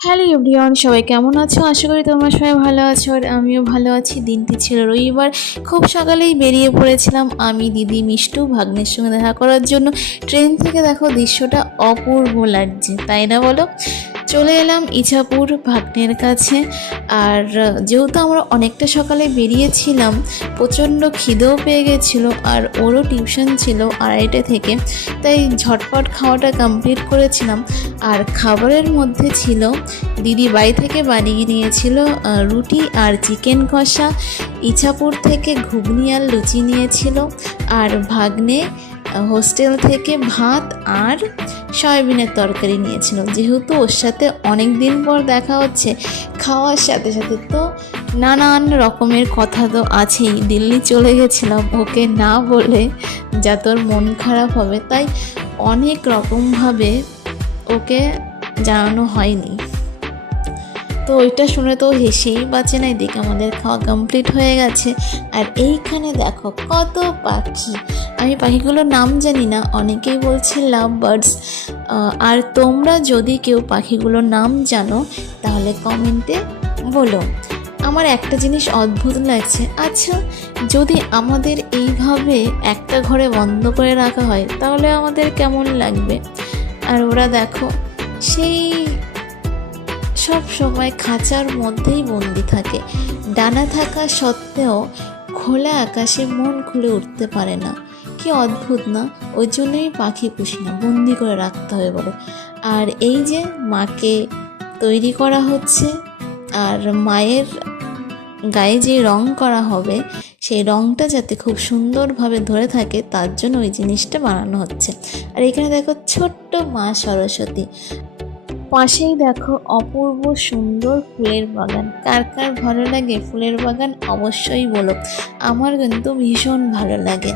Hello everyone, সবাই কেমন আছো? আশা করি তোমরা সবাই ভালো আছো আর আমিও ভালো আছি। দিনটি ছিল রবিবার, খুব সকালেই বেরিয়ে পড়েছিলাম আমি, দিদি, মিষ্টু ভাগ্নের সঙ্গে দেখা করার জন্য। ট্রেন থেকে দেখো দৃশ্যটা অপূর্ব লাগছে, তাই না বলো? চলে এলাম ইছাপুর ভাগ্নের কাছে। আর যেহেতু আমরা অনেকটা সকালে বেরিয়েছিলাম, প্রচণ্ড খিদেও পেয়ে গেছিলো আর ওরও টিউশন ছিল 2:30 থেকে, তাই ঝটপট খাওয়াটা কমপ্লিট করেছিলাম। আর খাবারের মধ্যে ছিল, দিদি বাড়ি থেকে বানিয়ে নিয়েছিল রুটি আর চিকেন কষা, ইছাপুর থেকে ঘুগনি আর লুচি নিয়েছিল, আর ভাগ্নে হোস্টেল থেকে ভাত আর সয়াবিনের তরকারি নিয়েছিল। যেহেতু ওর সাথে অনেক দিন পর দেখা হচ্ছে, খাওয়ার সাথে সাথে তো নানান রকমের কথা তো আছেই। দিল্লি চলে গেছিলাম, ওকে না বলে যা তোর মন খারাপ হবে, তাই অনেক রকমভাবে ওকে জানানো হয়নি। তো ওইটা শুনে তো হেসেই বাঁচে না। এদিকে আমাদের খাওয়া কমপ্লিট হয়ে গেছে। আর এইখানে দেখো কত পাখি। আমি পাখিগুলোর নাম জানি না, অনেকেই বলছে লাভ বার্ডস। আর তোমরা যদি কেউ পাখিগুলোর নাম জানো তাহলে কমেন্টে বলো। আমার একটা জিনিস অদ্ভুত লাগছে, আচ্ছা যদি আমাদের এইভাবে একটা ঘরে বন্ধ করে রাখা হয় তাহলে আমাদের কেমন লাগবে? আর ওরা দেখো সেই সব সময় খাঁচার মধ্যেই বন্দি থাকে, ডানা থাকা সত্ত্বেও খোলা আকাশে মন খুলে উঠতে পারে না। কি অদ্ভুত না? ওই জন্যই পাখি পুষি না, বন্দি করে রাখতে হবে বলে। আর এই যে মাকে তৈরি করা হচ্ছে, আর মায়ের গায়ে যে রং করা হবে সেই রংটা যাতে খুব সুন্দরভাবে ধরে থাকে তার জন্য ওই জিনিসটা বানানো হচ্ছে। আর এখানে দেখো ছোট্ট মা সরস্বতী, পাশেই দেখো অপূর্ব সুন্দর ফুলের বাগান। কার কার ভালো লাগে ফুলের বাগান অবশ্যই বলো, আমার কিন্তু ভীষণ ভালো লাগে।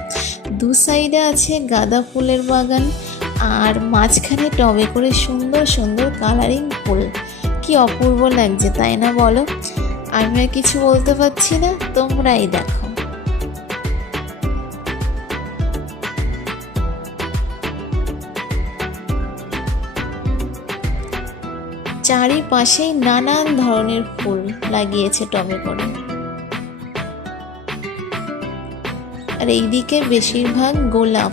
দু সাইডে আছে গাঁদা ফুলের বাগান, আর মাঝখানে টবে করে সুন্দর সুন্দর কালারিং ফুল। কি অপূর্ব লাগছে, তাই না বলো? আমি আর কিছু বলতে পারছি না, তোমরাই দেখো। চারিপাশেই নানান ধরনের ফুল লাগিয়েছে টবে করে। আর এইদিকে বেশিরভাগ গোলাপ।